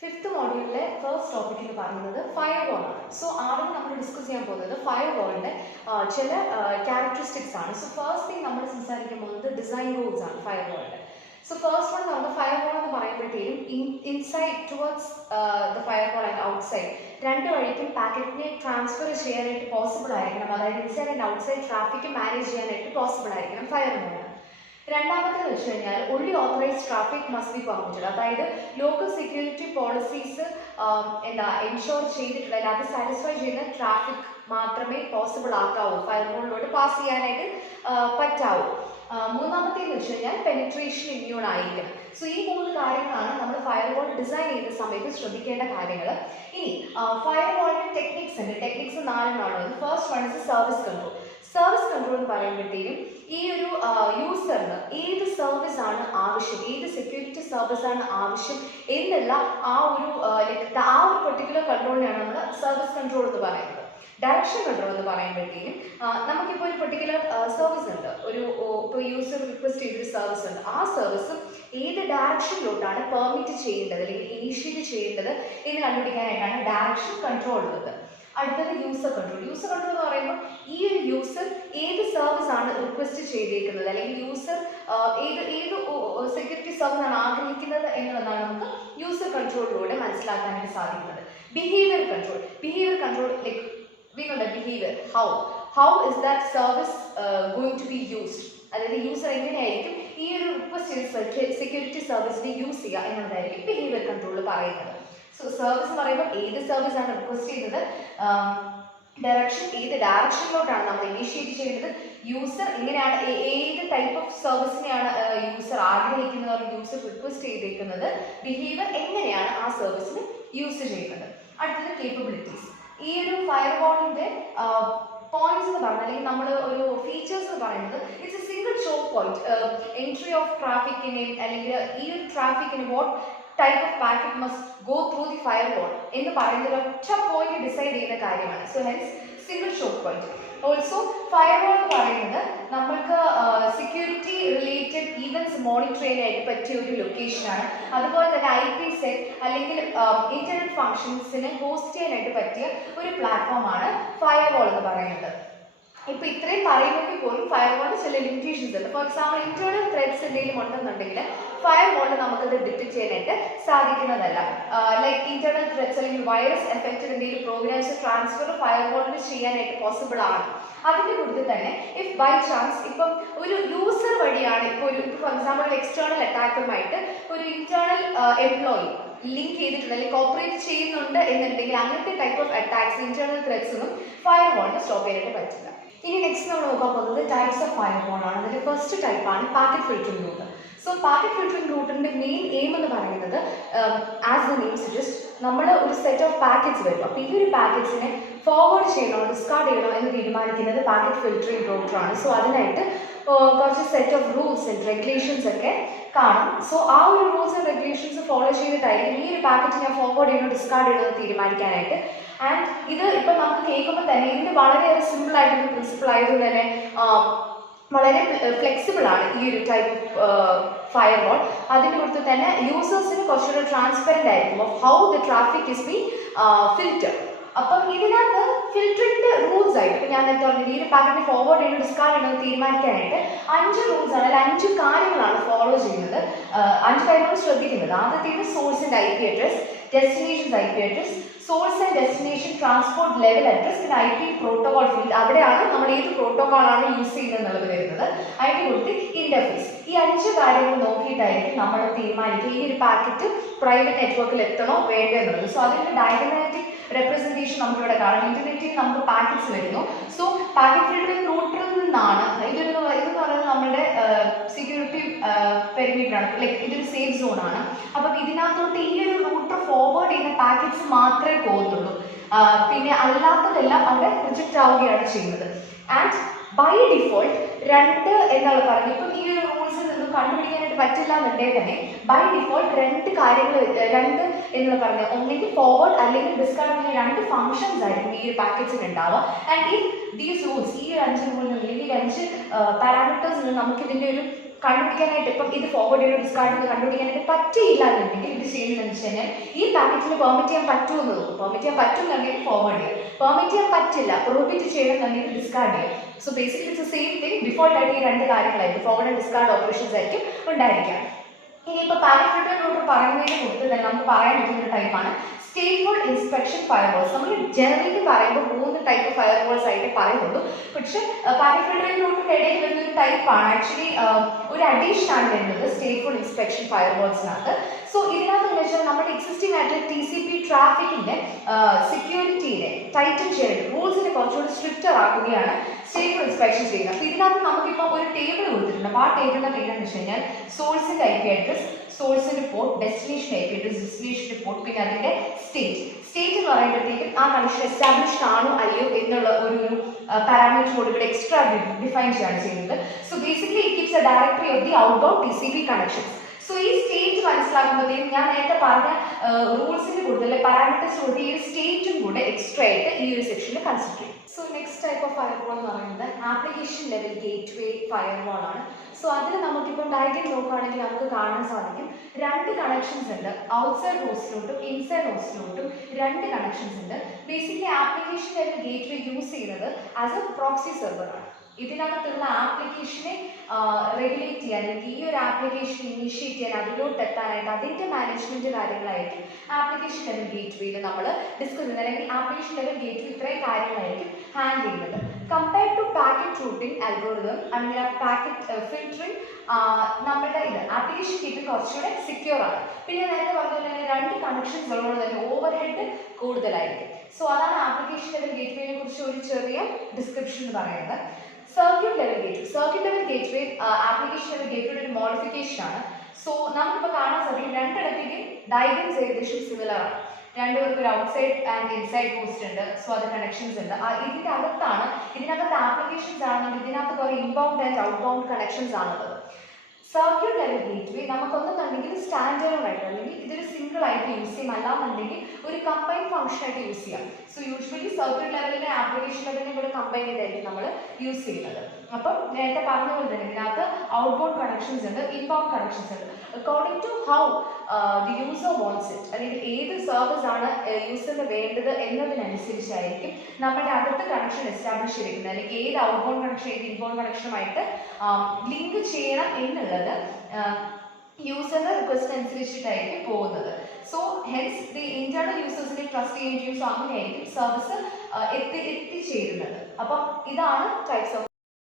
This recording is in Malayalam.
Fifth module first topic in the firewall. So, we will discuss the firewall characteristics. So, first thing we will the design rules on firewall. So, first one the firewall inside towards the firewall and outside. Packet transfer share possible. Inside and outside traffic manage possible. Firewall. Only authorized traffic must be permitted. That is, local security policies ensure that satisfy traffic possible firewall pass penetration immune. So, these three are firewall design firewall techniques. The first one is the service control. Service control user service security service particular control service control. Direction control particular service user request service service direction permit initiate direction control. User control. User control is user service request user security service user control behavior control. Behavior control, like we know the behavior. How is that service going to be used? That is, user request security service use behavior control. So, service is service request direction initiate user type of service user user request behavior service use capabilities. Firewall points features it's a single choke point. Entry of traffic in traffic in what type of packet must go through the firewall in the point decide. So hence single choke point. Also firewall security related events monitoring location. IP set internet functions host platform firewall. If we firewall limitations. For example, internal threats firewall detect like internal threats virus affected programs transfer firewall possible. If by chance user for example external attacker internal employee link cooperate type of attacks, internal threats firewall stop next we types of firewall. The first type is packet filtering route. So packet filtering route main aim as the name suggests, we have a set of packets. These packets forward or discard the packet filtering route. So that is a set of rules and regulations. So our rules and regulations follow the packet forward or discard and this is simple principle. Flexible type of firewall. Users transparent of how the traffic is being filtered. Filtering rules packet forward and discard rules follow source and IP address, destination IP address, source and destination transport level address, and IP protocol field. That's why we use protocol use IP interface. These 5 കാര്യങ്ങൾ packet private network so that diagrammatic representation internet packets. So packet filtering route security perimeter like it is safe zone. Route forward in packets reject and by default by default only forward and discard functions packets and if these rules parameters കണ്ടുപിടിക്കാനായിട്ട് ഇപ്പം ഇത് ഫോർവേഡ് ചെയ്ത് ഡിസ്കാർഡ് ചെയ്ത് കണ്ടുപിടിക്കാനായിട്ട് പറ്റിയില്ല എന്നുണ്ടെങ്കിൽ ഇത് ചെയ്യുന്നതെന്ന് വെച്ച് കഴിഞ്ഞാൽ ഈ പാക്കറ്റിൽ പെർമിറ്റ് ചെയ്യാൻ പറ്റുമെന്ന് തോന്നും. പെർമിറ്റ് ചെയ്യാൻ പറ്റുമെന്നുണ്ടെങ്കിൽ ഫോർവേഡ് ചെയ്യുക, പെർമിറ്റ് ചെയ്യാൻ പറ്റില്ല പ്രൊഹിബിറ്റ് ചെയ്യണമെന്നുണ്ടെങ്കിൽ ഡിസ്കാർഡ് ചെയ്യുക. So basically it's same thing. Default ആയിട്ട് ഈ രണ്ട് കാര്യങ്ങളായിരിക്കും ഫോർവേഡ് ആൻഡ് ഡിസ്കാർഡ് ഓപ്പറേഷൻസ് ആയിരിക്കും ഉണ്ടായിരിക്കുക. ഇനിയിപ്പോൾ പാരഫിൽറ്റർ റൂട്ടർ പറയുന്നതിന് കൊടുത്ത് തന്നെ നമുക്ക് പറയാൻ പറ്റുന്ന ഒരു ടൈപ്പാണ് സ്റ്റേറ്റ്ഫുൾ ഇൻസ്പെക്ഷൻ ഫയർവാൾസ്. നമ്മൾ ജനറലി പറയുമ്പോൾ 3 ടൈപ്പ് ഫയർവാൾസ് ആയിട്ട് പറയുന്നുള്ളൂ. പക്ഷേ പാരഫിൽറ്ററിംഗ് റൂട്ടിൻ്റെ ഇടയിൽ വരുന്ന ഒരു ടൈപ്പാണ് ആക്ച്വലി ഒരു അഡീഷൻ ആണ് വരുന്നത് സ്റ്റേറ്റ്ഫുൾ ഇൻസ്പെക്ഷൻ ഫയർവാൾസിനകത്ത്. സോ ഇതിനകത്ത് വെച്ചാൽ നമ്മുടെ എക്സിസ്റ്റിംഗ് ആയിട്ടുള്ള TCP ട്രാഫിക്കിൻ്റെ സെക്യൂരിറ്റിയെ ടൈറ്റൻ ചെയ്യാനായിട്ട് റൂൾസിനെ കുറച്ചുകൂടി സ്ട്രിക്റ്റർ ആക്കുകയാണ് സ്റ്റേറ്റ്ഫുൾ ഇൻസ്പെക്ഷൻ ചെയ്യുന്നത്. അപ്പോൾ ഇതിനകത്ത് നമുക്കിപ്പോൾ ഒരു ടേബിൾ കൊടുത്തിട്ടുണ്ട്. അപ്പോൾ ആ ടേബിളിൻ്റെ പേരെന്ന് വെച്ച് കഴിഞ്ഞാൽ സോഴ്സിൻ്റെ IP അഡ്രസ്, സോഴ്സിൻ്റെ പോർട്ട്, ഡെസ്റ്റിനേഷൻ IP അഡ്രസ്, ഡെസ്റ്റിനേഷൻ്റെ പോർട്ട്, പിന്നെ അതിൻ്റെ സ്റ്റേറ്റ് എന്ന് പറയുമ്പോഴത്തേക്കും ആ കണക്ഷൻ എസ്റ്റാബ്ലിഷ്ഡ് ആണോ അല്ലയോ എന്നുള്ള ഒരു പാരാമീറ്റർ കൂടി ഇവിടെ എക്സ്ട്രാ ഡിഫൈൻ ചെയ്യാണ് ചെയ്യുന്നത്. So basically it keeps A directory of the outbound TCP connections. So ഈ സ്റ്റേറ്റ് മനസ്സിലാക്കുമ്പോഴത്തേക്കും ഞാൻ നേരത്തെ പറഞ്ഞ റൂൾസിന് കൂടുതൽ പാരാമീറ്റേഴ്സ് കൊടുത്ത് ഈ സ്റ്റേറ്റും കൂടെ എക്സ്ട്രാ ആയിട്ട് ഈ ഒരു സെക്ഷനിൽ കൺസിഡർ ചെയ്യും. So next type of firewall എന്ന് പറയുന്നത് ആപ്ലിക്കേഷൻ ലെവൽ ഗേറ്റ്വേ ഫയർവാൾ ആണ്. സോ അതിൽ നമുക്കിപ്പോൾ ഡയഗ്രം നോക്കുകയാണെങ്കിൽ നമുക്ക് കാണാൻ സാധിക്കും 2 കണക്ഷൻസ് ഉണ്ട്. ഔട്ട്സൈഡ് ഹോസ്റ്റിലോട്ടും ഇൻസൈഡ് ഹോസ്റ്റിലോട്ടും 2 കണക്ഷൻസ് ഉണ്ട്. Basically application level gateway use ചെയ്യുന്നത് ആസ് എ പ്രോക്സി സെർവറാണ്. ഇതിനകത്തുള്ള ആപ്ലിക്കേഷനെ റെഗുലേറ്റ് ചെയ്യാൻ, അല്ലെങ്കിൽ ഈ ഒരു ആപ്ലിക്കേഷൻ ഇനീഷ്യേറ്റ് ചെയ്യാൻ, അതിലോട്ട് എത്താനായിട്ട് അതിൻ്റെ മാനേജ്മെൻറ്റ് കാര്യങ്ങളായിരിക്കും ആപ്ലിക്കേഷൻ ലെവൽ ഗേറ്റ്വേയിൽ നമ്മൾ ഡിസ്കസ് ചെയ്യുന്നത്. അല്ലെങ്കിൽ ആപ്ലിക്കേഷൻ ലെവൽ ഗേറ്റ്വേ ഇത്രയും കാര്യങ്ങളായിരിക്കും ഹാൻഡിൽ ചെയ്യുന്നത്. Compared to packet routing algorithm അല്ലെങ്കിൽ പാക്കറ്റ് ഫിൽറ്ററിംഗ് നമ്മുടെ ഇത് ആപ്ലിക്കേഷൻ ഗേറ്റ്വേ കുറച്ചുകൂടെ സെക്യൂർ ആണ്. പിന്നെ നേരത്തെ പറഞ്ഞ പോലെ തന്നെ 2 കണക്ഷൻസ് ഉള്ളതുകൊണ്ട് തന്നെ ഓവർ ഹെഡ് കൂടുതലായിരിക്കും. സോ അതാണ് ആപ്ലിക്കേഷൻ ലെവൽ ഗേറ്റ്വേനെ കുറിച്ച് ഒരു ചെറിയ ഡിസ്ക്രിപ്ഷൻ എന്ന് പറയുന്നത്. Circuit level gateway application level ഗേറ്റ്വേയുടെ ഒരു മോഡിഫിക്കേഷൻ ആണ്. സോ നമുക്കിപ്പോൾ കാണാൻ സാധിക്കും രണ്ടിടത്തേക്കും ഡയഗ്രംസ് ഏകദേശം സിമിലർ ആണ്. രണ്ടുപേർക്ക് ഒരു ഔട്ട്സൈഡ് ആൻഡ് ഇൻസൈഡ് ഹോസ്റ്റ് ഉണ്ട്. സോ അത് കണക്ഷൻസ് ഉണ്ട്. ഇതിൻ്റെ അകത്താണ് ഇതിനകത്ത് ആപ്ലിക്കേഷൻസ് ആണെന്നുണ്ടെങ്കിൽ ഇതിനകത്ത് കുറേ ഇൻബൗണ്ട് ആൻഡ് ഔട്ട്ബൗണ്ട് കണക്ഷൻസ് ആണുള്ളത്. സർക്യൂട്ട് ലെവൽ ഗേറ്റ്വേ നമുക്കൊന്നുണ്ടെങ്കിൽ സ്റ്റാൻഡേർഡ് ആയിട്ട് അല്ലെങ്കിൽ ഇതൊരു സിംഗിൾ ആയിട്ട് യൂസ് ചെയ്യും, അല്ലാന്നുണ്ടെങ്കിൽ ഒരു കമ്പൈൻ ഫംഗ്ഷൻ ആയിട്ട് യൂസ് ചെയ്യാം. സോ യൂഷ്വലി സർക്യൂട്ട് ലെവലിനെ ആപ്ലിക്കേഷൻ ലെവലിനെ കൂടെ കമ്പൈൻ ചെയ്തായിരിക്കും നമ്മൾ യൂസ് ചെയ്യുന്നത്. അപ്പം നേരത്തെ പറഞ്ഞ പോലെ തന്നെ ഇതിനകത്ത് ഔട്ട്ബൗണ്ട് കണക്ഷൻസ് ഉണ്ട്, ഇൻബൗണ്ട് കണക്ഷൻസ് ഉണ്ട്. According to how the user wants it, അല്ലെങ്കിൽ ഏത് സർവീസ് ആണ് യൂസറിന് വേണ്ടത് എന്നതിനനുസരിച്ചായിരിക്കും നമ്മുടെ അകത്ത് കണക്ഷൻ എസ്റ്റാബ്ലിഷ് ചെയ്തിരിക്കുന്നത്. അല്ലെങ്കിൽ ഏത് ഔട്ട്ബൗണ്ട് കണക്ഷൻ ഏത് ഇൻബൗണ്ട് കണക്ഷനുമായിട്ട് ലിങ്ക് ചെയ്യണം എന്നുള്ളത് യൂസറിന്റെ റിക്വസ്റ്റ് അനുസരിച്ചിട്ടായിരിക്കും പോകുന്നത്. സോ ഹെൻസ് ദി ഇന്റേണൽ യൂസേഴ്സിനെ ട്രസ്റ്റ് ചെയ്യുകയും ചെയ്യും. സോ അങ്ങനെയായിരിക്കും സർവീസ് എത്തിച്ചേരുന്നത്. അപ്പം ഇതാണ് ടൈപ്സ് ഓഫ്